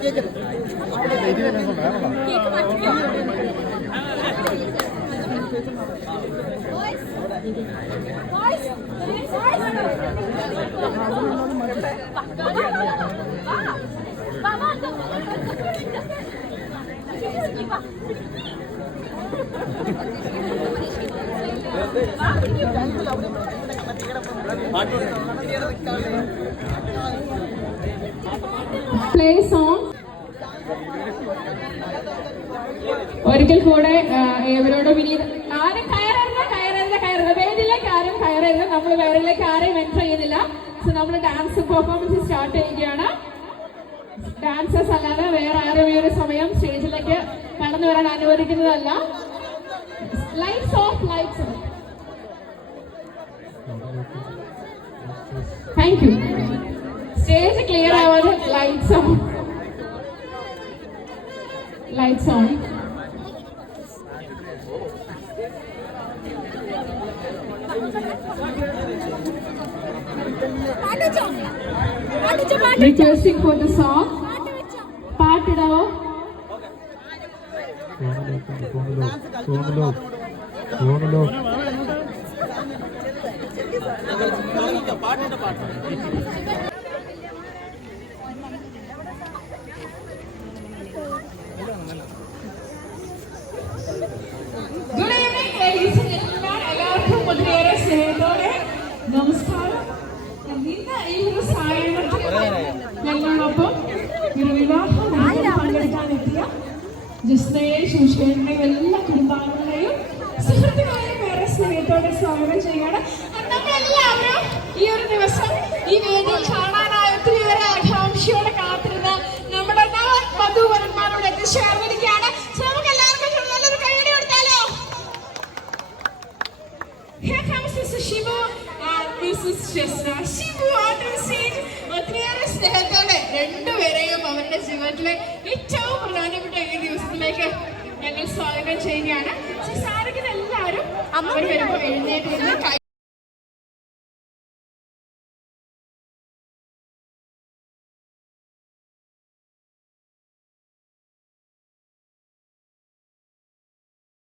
Cake cake Play song. ഒരിക്കൽ കൂടെ ഇവരോടും വിനീത ആരും കയറരുത് കയറരുത് കയറരുത്. വേദിയിലേക്ക് ആരും കയറരുത്. നമ്മൾ വേറിലേക്ക് ആരെയും എന്റർ ചെയ്യുന്നില്ല. സോ നമ്മൾ ഡാൻസ് പെർഫോമൻസ് സ്റ്റാർട്ട് ചെയ്യുകയാണ്. ഡാൻസേഴ്സ് അല്ലാതെ വേറെ ആരും ഈ ഒരു സമയം സ്റ്റേജിലേക്ക് കടന്നു വരാൻ അനുവദിക്കുന്നതല്ല. Lights off lights thank you stage clear ആവാതെ lights on lights on requesting for the song పాటడవో ఫోన్లో ఫోన్లో ఫోన్లో Good evening, ladies and gentlemen. I got to put the Namaskar. ഇന്ന് ഈ ഒരു സായാഹ്നത്തിൽ ഞങ്ങളോടൊപ്പം ഒരു വിവാഹം പങ്കെടുക്കാൻ എത്തിയ ജിസ്നയെ ശുശേഷനെയും എല്ലാ കുടുംബാംഗങ്ങളെയും സുഹൃത്തുക്കളെയും ഏറെ സ്നേഹത്തോടെ സ്വാഗതം ചെയ്യാണ്. നമ്മളെല്ലാവരും ഈ ഒരു ദിവസം ഈ വേദിയിൽ കാണാനായി ഒത്തിരിയേറെ ആകാംക്ഷയോടെ കാത്തിരുന്ന നമ്മുടെ വധുവരന്മാരോട് എത്തിച്ചേർന്നിരിക്കുകയാണ് നമുക്ക് എല്ലാവർക്കും നല്ലൊരു കൈയടി കൊടുത്താലോ? Here comes Mr. Shivu Chesna. Shivu on the stage. ഒത്തിരിയേറെ സ്നേഹത്തോടെ രണ്ടുപേരെയും അവരുടെ ജീവിതത്തിലെ ഏറ്റവും പ്രധാനപ്പെട്ട ഈ ദിവസത്തിലേക്ക് ഞങ്ങൾ സ്വാഗതം ചെയ്യുകയാണ് സാധിക്കുന്ന എല്ലാവരും അവർ വരുമ്പോൾ എഴുന്നേറ്റ്